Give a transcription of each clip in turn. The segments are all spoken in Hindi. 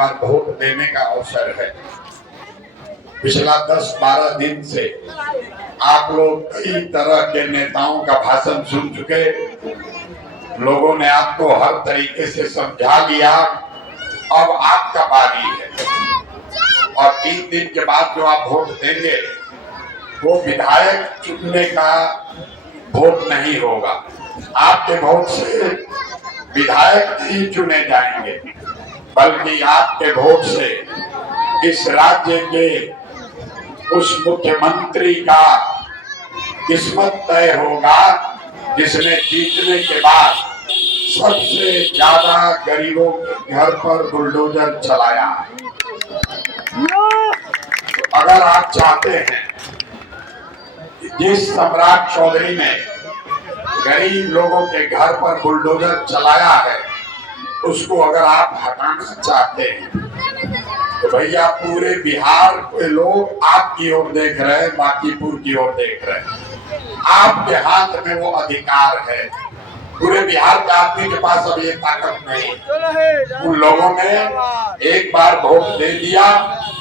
बार वोट देने का अवसर है। पिछला 10-12 दिन से आप लोग कई तरह के नेताओं का भाषण सुन चुके। लोगों ने आपको हर तरीके से समझा लिया। अब आपका बारी है और 3 दिन के बाद जो आप वोट देंगे वो विधायक चुनने का वोट नहीं होगा। आपके वोट से विधायक नहीं चुने जाएंगे, बल्कि आपके वोट से इस राज्य के उस मुख्यमंत्री का किस्मत तय होगा जिसने जीतने के बाद सबसे ज्यादा गरीबों के घर पर बुलडोजर चलाया है। तो अगर आप चाहते हैं जिस सम्राट चौधरी ने गरीब लोगों के घर पर बुलडोजर चलाया है उसको अगर आप हटाना चाहते हैं तो भैया पूरे बिहार के लोग आपकी ओर देख रहे हैं, बांकीपुर की ओर देख रहे हैं। आपके हाथ में वो अधिकार है। पूरे बिहार के आदमी के पास अब ये ताकत नहीं। उन लोगों ने एक बार वोट दे दिया,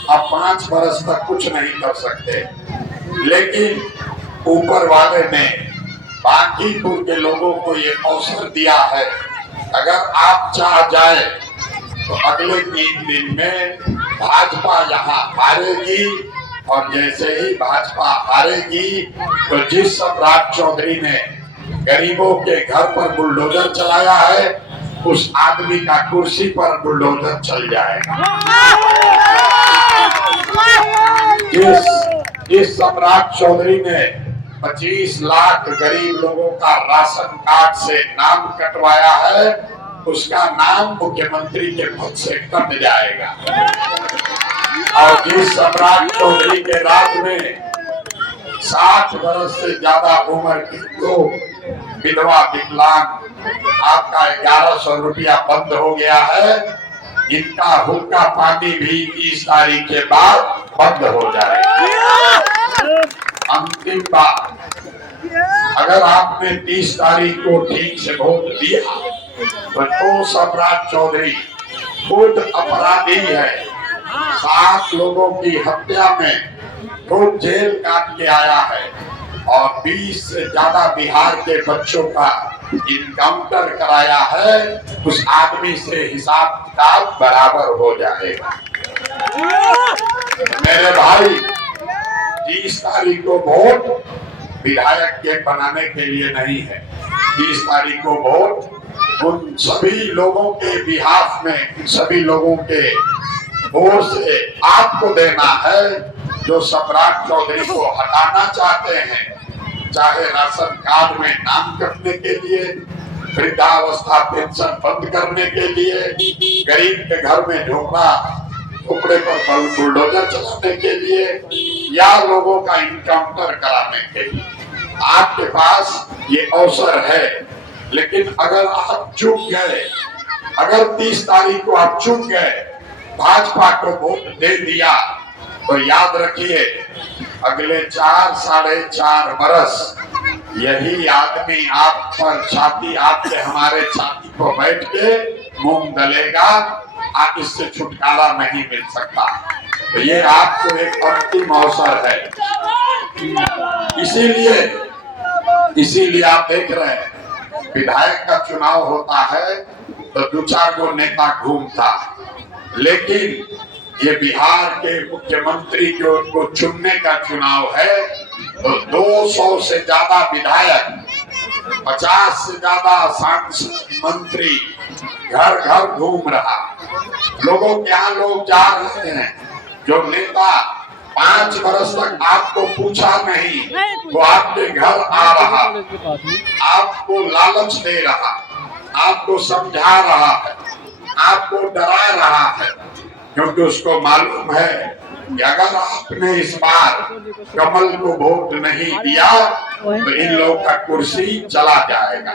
अब 5 बरस तक कुछ नहीं कर सकते। लेकिन ऊपर वाले ने बांकीपुर के लोगों को ये अवसर दिया है। अगर आप चाह जाए तो अगले 3 दिन में भाजपा यहाँ हारेगी और जैसे ही भाजपा हारेगी तो जिस सम्राट चौधरी ने गरीबों के घर पर बुलडोजर चलाया है उस आदमी का कुर्सी पर बुलडोजर चल जाएगा। जिस सम्राट चौधरी ने 25 लाख गरीब लोगों का राशन कार्ड से नाम कटवाया है उसका नाम मुख्यमंत्री के पद से कट जाएगा। और जिस सम्राट चौधरी के राज में 60 वर्ष से ज्यादा उम्र के लोग विधवा विकलांग आपका 1100 रुपया बंद हो गया है, इनका हुक्का पानी भी 30 तारीख के बाद बंद हो जाएगा। अंतिम बात, अगर आपने 30 तारीख को ठीक से वोट दिया तो सम्राट चौधरी खुद अपराधी है। 7 लोगों की हत्या में खुद जेल काट के आया है और 20 से ज्यादा बिहार के बच्चों का इनकाउंटर कराया है। उस आदमी से हिसाब किताब बराबर हो जाएगा। मेरे भाई 30 तारीख को वोट विधायक के बनाने के लिए नहीं है। 30 तारीख को वोट उन सभी लोगों के बिहाफ में, उन सभी लोगों के वोट से आपको देना है जो सम्राट चौधरी को हटाना चाहते हैं, चाहे राशन कार्ड में नाम कटने के लिए, वृद्धावस्था पेंशन बंद करने के लिए, गरीब के घर में झोपड़े पर बुलडोजर चलाने के लिए या लोगों का इनकाउंटर कराने के लिए। आपके पास ये अवसर है। लेकिन अगर आप चूक गए, अगर 30 तारीख को आप चूक गए, भाजपा को वोट दे दिया तो याद रखिए अगले 4-4.5 बरस यही आदमी आप पर छाती, आपके हमारे छाती पर बैठ के मूंग दलेगा। आप इससे छुटकारा नहीं मिल सकता। तो ये आपको एक अंतिम अवसर है। इसीलिए आप देख रहे हैं विधायक का चुनाव होता है तो 2-4 गो नेता घूमता, लेकिन ये बिहार के मुख्यमंत्री को चुनने का चुनाव है तो 200 से ज्यादा विधायक, 50 से ज्यादा सांसद, मंत्री घर घर घूम रहा। लोगों के यहाँ लोग जा रहे हैं। जो नेता 5 बरस तक आपको पूछा नहीं वो आपके घर आ रहा, आपको लालच दे रहा, आपको समझा रहा है, आपको डरा रहा है, क्योंकि उसको मालूम है कि अगर आपने इस बार कमल को वोट नहीं दिया तो इन लोगों का कुर्सी चला जाएगा।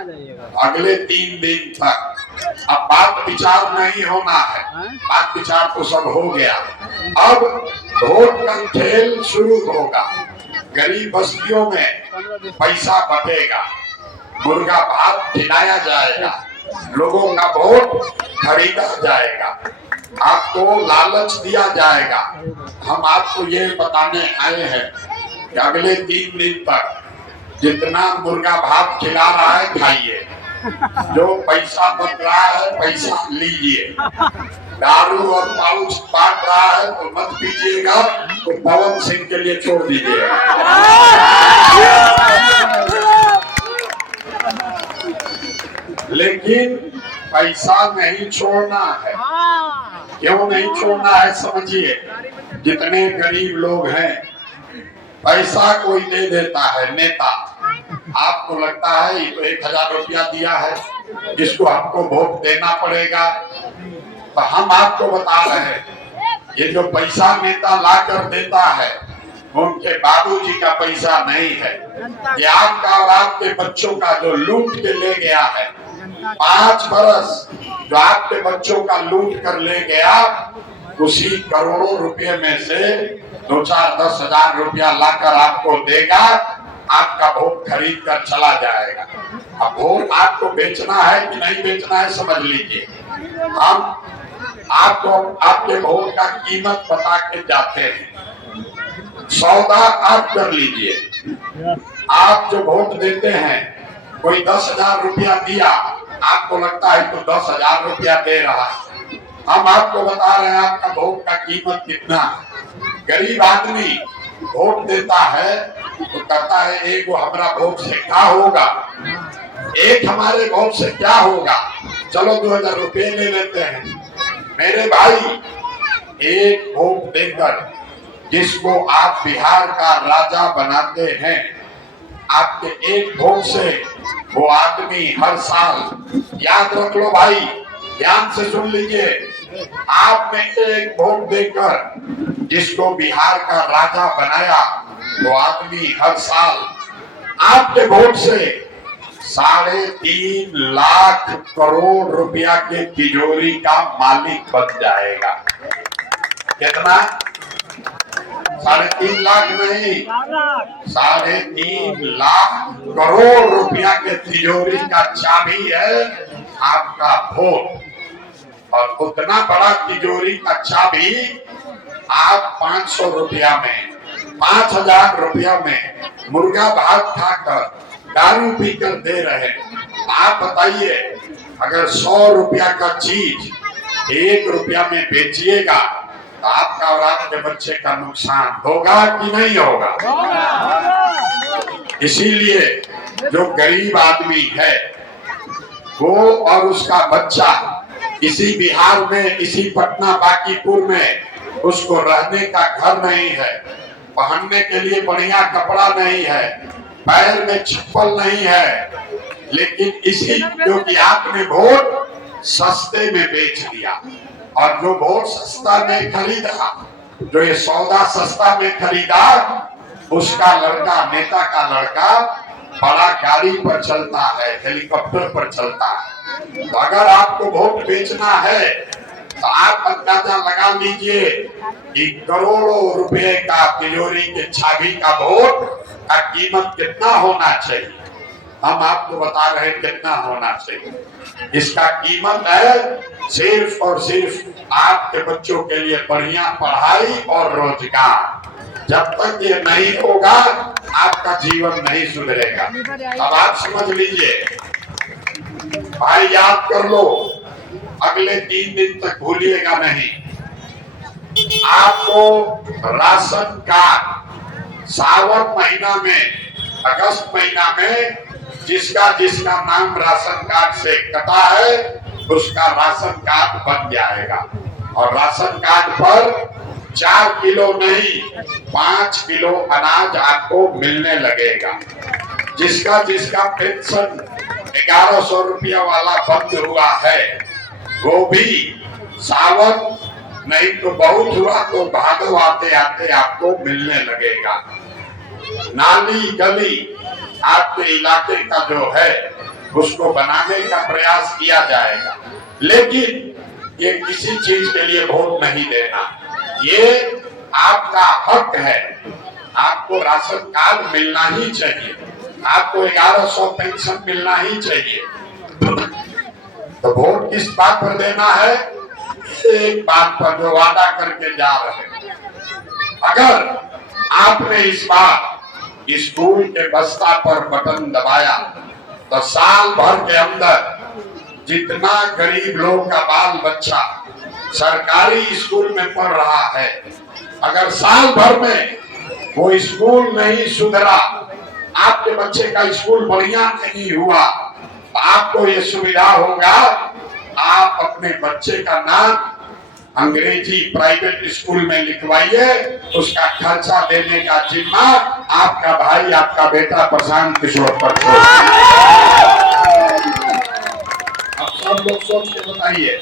अगले 3 दिन तक अब बात विचार नहीं होना है, बात विचार तो सब हो गया। अब वोट का खेल शुरू होगा। गरीब बस्तियों में पैसा बटेगा, मुर्गा भात खिलाया जाएगा, लोगों का वोट खरीदा जाएगा। आपको लालच दिया जाएगा। हम आपको ये बताने आए हैं कि अगले 3 दिन तक जितना मुर्गा भात खिला रहा है खाइए, जो पैसा बच रहा है पैसा लीजिए, दारू और पाउच बांट रहा है तो मत पीजिएगा, तो पवन सिंह के लिए छोड़ दीजिएगा। लेकिन पैसा नहीं छोड़ना है। क्यों नहीं छोड़ना है समझिए। जितने गरीब लोग हैं, पैसा कोई दे देता है नेता, आपको लगता है ये तो 1000 रुपया दिया है, इसको हमको वोट देना पड़ेगा। तो हम आपको बता रहे हैं, ये जो पैसा नेता ला कर देता है उनके बाबूजी का पैसा नहीं है, ये आपका और आपके बच्चों का जो लूट के ले गया है। 5 बरस जो आपके बच्चों का लूट कर ले गया, उसी करोड़ों रुपए में से 2-4-10 हजार रुपया लाकर आपको देगा, आपका वोट खरीद कर चला जाएगा। अब वोट आपको बेचना है कि नहीं बेचना है समझ लीजिए। हम आपको आपके वोट का कीमत बता के जाते हैं, सौदा आप कर लीजिए। आप जो वोट देते हैं, कोई 10,000 रुपया दिया, आपको लगता है तो 10,000 रुपया दे रहा है। हम आपको बता रहे हैं आपका वोट का कीमत कितना है। गरीब आदमी वोट देता है तो कहता है एक वो हमारा वोट से क्या होगा, एक हमारे वोट से क्या होगा, चलो 2,000 रुपये ले लेते हैं। मेरे भाई, एक वोट देकर जिसको आप बिहार का राजा बनाते हैं, आपके एक वोट से वो आदमी हर साल, याद रख लो भाई, ध्यान से सुन लीजिए, आपने एक वोट देकर जिसको बिहार का राजा बनाया, वो आदमी हर साल आपके वोट से 3.5 लाख करोड़ रुपया के तिजोरी का मालिक बन जाएगा। कितना? 3.5 लाख नहीं, 3.5 लाख करोड़ रुपया के तिजोरी का चाबी है आपका वोट। और उतना बड़ा तिजोरी का चाबी आप 500 रुपया में, 5,000 रुपया में मुर्गा भात खाकर, दारू पीकर दे रहे। आप बताइए, अगर 100 रुपया का चीज 1 रुपया में बेचिएगा तो आपका और आपके बच्चे का नुकसान होगा कि नहीं होगा? इसीलिए जो गरीब आदमी है वो और उसका बच्चा इसी बिहार में, इसी पटना बांकीपुर में, उसको रहने का घर नहीं है, पहनने के लिए बढ़िया कपड़ा नहीं है, पैर में चप्पल नहीं है, लेकिन इसी क्योंकि आपने वोट सस्ते में बेच दिया। और जो वोट सस्ता में खरीदा, जो ये सौदा सस्ता में खरीदा, उसका लड़का, नेता का लड़का बड़ा गाड़ी पर चलता है, हेलीकॉप्टर पर चलता है। तो अगर आपको वोट बेचना है तो आप अंदाजा लगा लीजिए कि करोड़ों रुपए का तिजोरी के चाबी का वोट का कीमत कितना होना चाहिए। हम आपको बता रहे हैं कितना होना चाहिए। इसका कीमत है सिर्फ और सिर्फ आपके बच्चों के लिए बढ़िया पढ़ाई और रोजगार। जब तक ये नहीं होगा आपका जीवन नहीं सुधरेगा। अब आप समझ लीजिए भाई, याद कर लो, अगले 3 दिन तक भूलिएगा नहीं। आपको राशन कार्ड सावन महीना में, अगस्त महीना में जिसका जिसका नाम राशन कार्ड से कटा है उसका राशन कार्ड बन जाएगा। और राशन कार्ड पर 4 किलो नहीं 5 किलो अनाज आपको मिलने लगेगा। जिसका जिसका पेंशन 1100 रुपया वाला बंद हुआ है, वो भी सावन नहीं तो बहुत हुआ तो भादो आते आते आपको मिलने लगेगा। नाली गली आपके इलाके का जो है उसको बनाने का प्रयास किया जाएगा। लेकिन ये किसी चीज के लिए वोट नहीं देना, ये आपका हक है। आपको राशन कार्ड मिलना ही चाहिए, आपको 1100 पेंशन मिलना ही चाहिए। तो वोट किस बात पर देना है? एक बात पर जो वादा करके जा रहे हैं, अगर आपने इस बार स्कूल के बस्ता पर बटन दबाया तो साल भर के अंदर जितना गरीब लोग का बाल बच्चा सरकारी स्कूल में पढ़ रहा है, अगर साल भर में वो स्कूल नहीं सुधरा, आपके बच्चे का स्कूल बढ़िया नहीं हुआ, तो आपको ये सुविधा होगा, आप अपने बच्चे का नाम अंग्रेजी प्राइवेट स्कूल में लिखवाइए, उसका खर्चा देने का जिम्मा आपका भाई, आपका बेटा प्रशांत किशोर पर छोड़। अब सब लोग सोच के बताइए,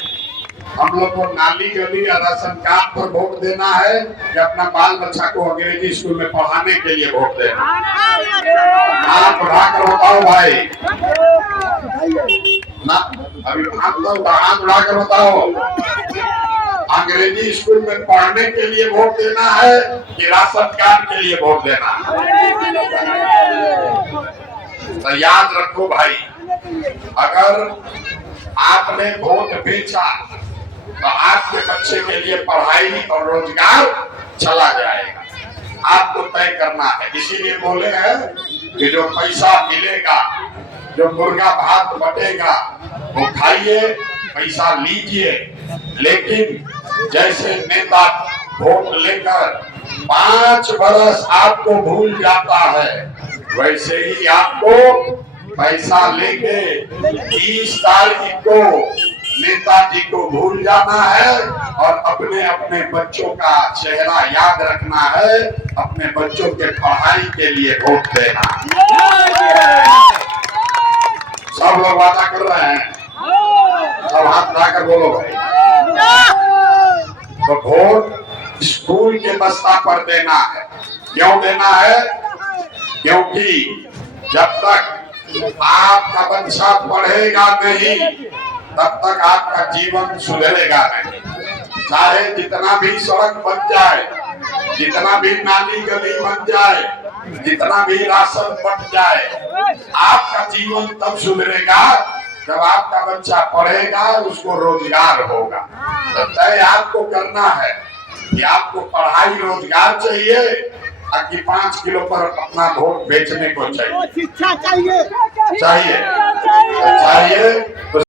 हम लोग को नाली गली या राशन कार्ड पर वोट देना है या अपना बाल बच्चा को अंग्रेजी स्कूल में पढ़ाने के लिए वोट देना? हाथ उठाकर बताओ भाई ना, अभी हाथ उठाकर बताओ, अंग्रेजी स्कूल में पढ़ने के लिए वोट देना है कि राशन कार्ड के लिए वोट देना है? तो याद रखो भाई, अगर आपने वोट बेचा तो आपके बच्चे के लिए पढ़ाई और रोजगार चला जाएगा। आपको तय करना है, इसीलिए बोले हैं कि जो पैसा मिलेगा, जो मुर्गा भात बटेगा वो खाइए, पैसा लीजिए, लेकिन जैसे नेता वोट लेकर 5 बरस आपको भूल जाता है, वैसे ही आपको पैसा लेके 20 तारीख को नेताजी को भूल जाना है और अपने अपने बच्चों का चेहरा याद रखना है, अपने बच्चों के पढ़ाई के लिए वोट देना। सब लोग वादा कर रहे हैं, सब हाथ उठाकर बोलो भाई। तो वोट स्कूल के बस्ता पर देना है। क्यों देना है? क्योंकि जब तक आपका बच्चा पढ़ेगा नहीं, तब तक आपका जीवन सुधरेगा नहीं। चाहे जितना भी सड़क बन जाए, जितना भी नाली गली बन जाए, जितना भी राशन बट जाए, आपका जीवन तब सुधरेगा जब आपका बच्चा पढ़ेगा, उसको रोजगार होगा। तो तय आपको करना है कि आपको पढ़ाई रोजगार चाहिए कि 5 किलो पर अपना वोट बेचने को चाहिए। शिक्षा चाहिए चाहिए।